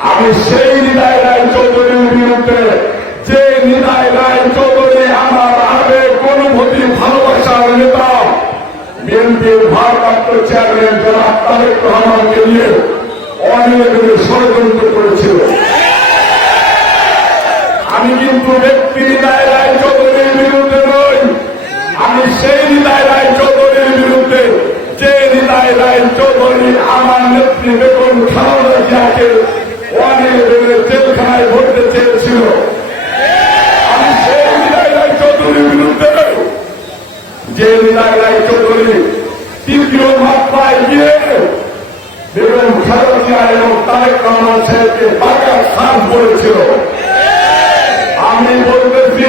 আমি সেই নিদায় রায় চৌধুরীর বিরুদ্ধে, যে নিদায় রায় চৌধুরী আমার আবেগ অনুভূতি ভালোবাসার নেতা, বিএনপির ভারপ্রাপ্ত চেয়ারম্যান জনাব তারেক রহমানকে নিয়ে অনিয়মের ষড়যন্ত্র করেছিল। আমি কিন্তু ব্যক্তি নিদায় রায় চৌধুরীর বিরুদ্ধে নই। আমি সেই নিদায় রায় চৌধুরীর বিরুদ্ধে, যে নিদায় রায় চৌধুরী আমার নেত্রী বেতন খালেদা জিয়াকে অনিয়মের জেলখানায় ভরতে চেয়েছিল আমি সেই নিদায় রায় চৌধুরীর বিরুদ্ধে যে নিদায় রায় চৌধুরী তীব্র মাত্রায় গিয়ে বেগম খালেদা এবং তারেক রহমান সাহেবকে বাঁকা সাজ করেছিল। আমি বলতেছি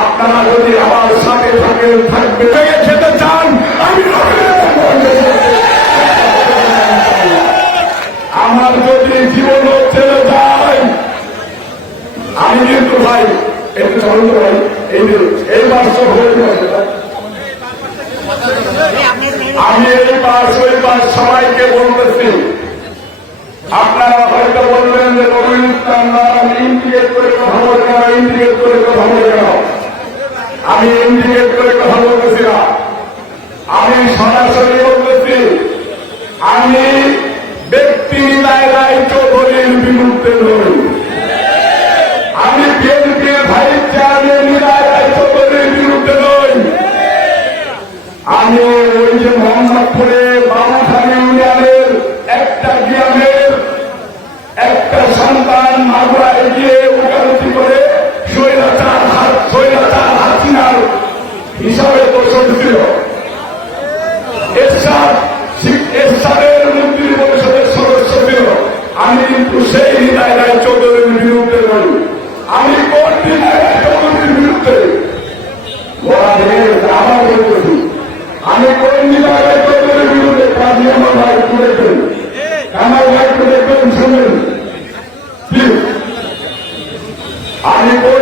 আপনারা যদি আমার সাথে থাকেন থাকবে। খেতে চান আমি আমার যদি জীবন আমি কিন্তু ভাই একটু চলুন তো ভাই এই এই গেছে আমি এই বাস ওই বাস সবাইকে বলতেছি। আপনারা হয়তো বলবেন যে নবীন না, আমি ইন্ডিকেট করে কথা বলছি না ইন্ডিকেট করে কথা বলে কেন আমি ইন্ডিকেট করে কথা বলতেছি না। আমি সরাসরি বলতেছি আমি ব্যক্তি রায় চৌধুরীর বিরুদ্ধে নই ওই যে মোহাম্মদপুরে বাবুখালী ইউনিয়নের একটা গ্রামের একটা সন্তান মাগুরায় গিয়ে ওকালতি করে স্বৈরাচার হাত স্বৈরাচার হাসিনার হিসাবে দোষণ ছিল এরশাদ শি- এরশাদের মন্ত্রী পরিষদের সদস্য ছিল আমি কিন্তু সেই হৃদয় রায় চৌধুরীর বিরুদ্ধে নই আমি কোন হৃদয় রায় চৌধুরীর বিরুদ্ধে ওরা ভেঙে গেছে, আবার বলতেছি আমি কোন হৃদয় রায় চৌধুরীর বিরুদ্ধে কাজী আমার ভাই একটু দেখবেন আমার ভাই একটু দেখবেন শুনুন Please. আমি কোন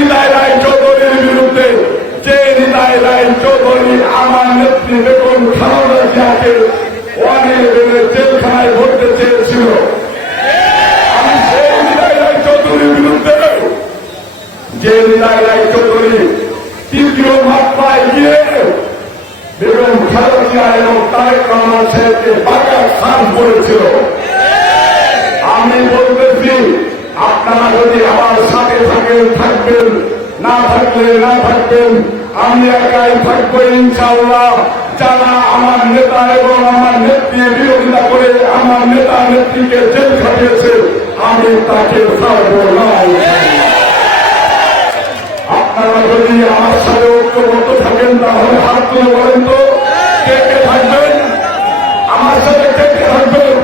জিয়াকে অনিয়মের জেলখানায় ভরতে চেয়েছিল। আমি সেই নিদায় রায় চৌধুরীর বিরুদ্ধে যে নিদায় রায় চৌধুরী তীব্র মাত্রায় গিয়ে বেগম খালেদা এবং তারেক রহমান সাহেবকে বাঁকা সাজ করেছিল। আমি বলতেছি, আপনারা যদি আমার সাথে থাকেন, থাকবেন, না থাকলে না থাকবেন, আমি একাই থাকব ইনশাল্লাহ যারা আমার নেতা এবং আমার নেত্রী বিরোধিতা করে আমার নেতা নেত্রীকে জেল খাটিয়েছে, আমি তাকে ছাড়ব না। আপনারা যদি আমার সাথে ঐক্যবদ্ধ থাকেন, তাহলে হাত তুলে বলেন তো, কে কে থাকবেন? আমার সাথে কে কে থাকবেন?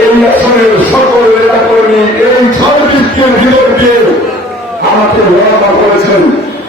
এই আসনের সকল নেতা কর্মী এই সর্বৃত্তির ভিতর দিয়ে আমাকে ওয়াদা করেছেন।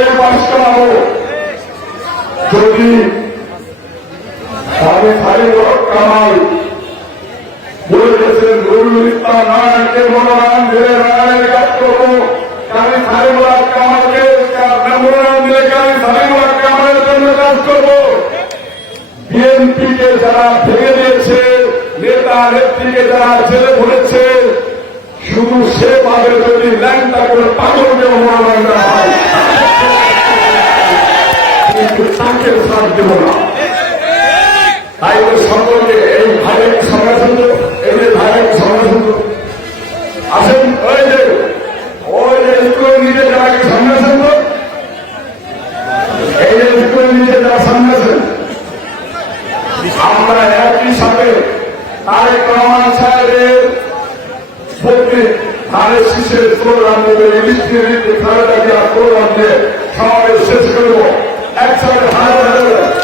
তাকে বাস করাবো। যদি কামাল বলে গেছেন নুরুল ইসলাম নারায়ণকে মনোনয়ন দিলে নারায়ণের কাজ করব কাজী সারিবর কামালকে মনোনয়ন দিলে কাজী সারিবর কামালের জন্য কাজ করব। বিএনপিকে যারা ভেঙে দিয়েছে, নেতা নেত্রীকে যারা জেলে ভরেছে, শুধু সেভাবে যদি ল্যাংটা করে পাগলকে মনোনয়ন দেওয়া হয়। কিন্তু তাকে সাথ দেব না তাই সকলকে এই ভাইয়ের সঙ্গে এই যে ভাইয়ের সঙ্গে আসেন আমরা একই সাথে তারেক রহমান সাহেবের ধানের শীষের প্রোগ্রাম দেবে ইলিশ খালেদা জিয়া প্রোগ্রাম দিয়ে সমাবেশ শেষ করব। একসাথে হাত ধরে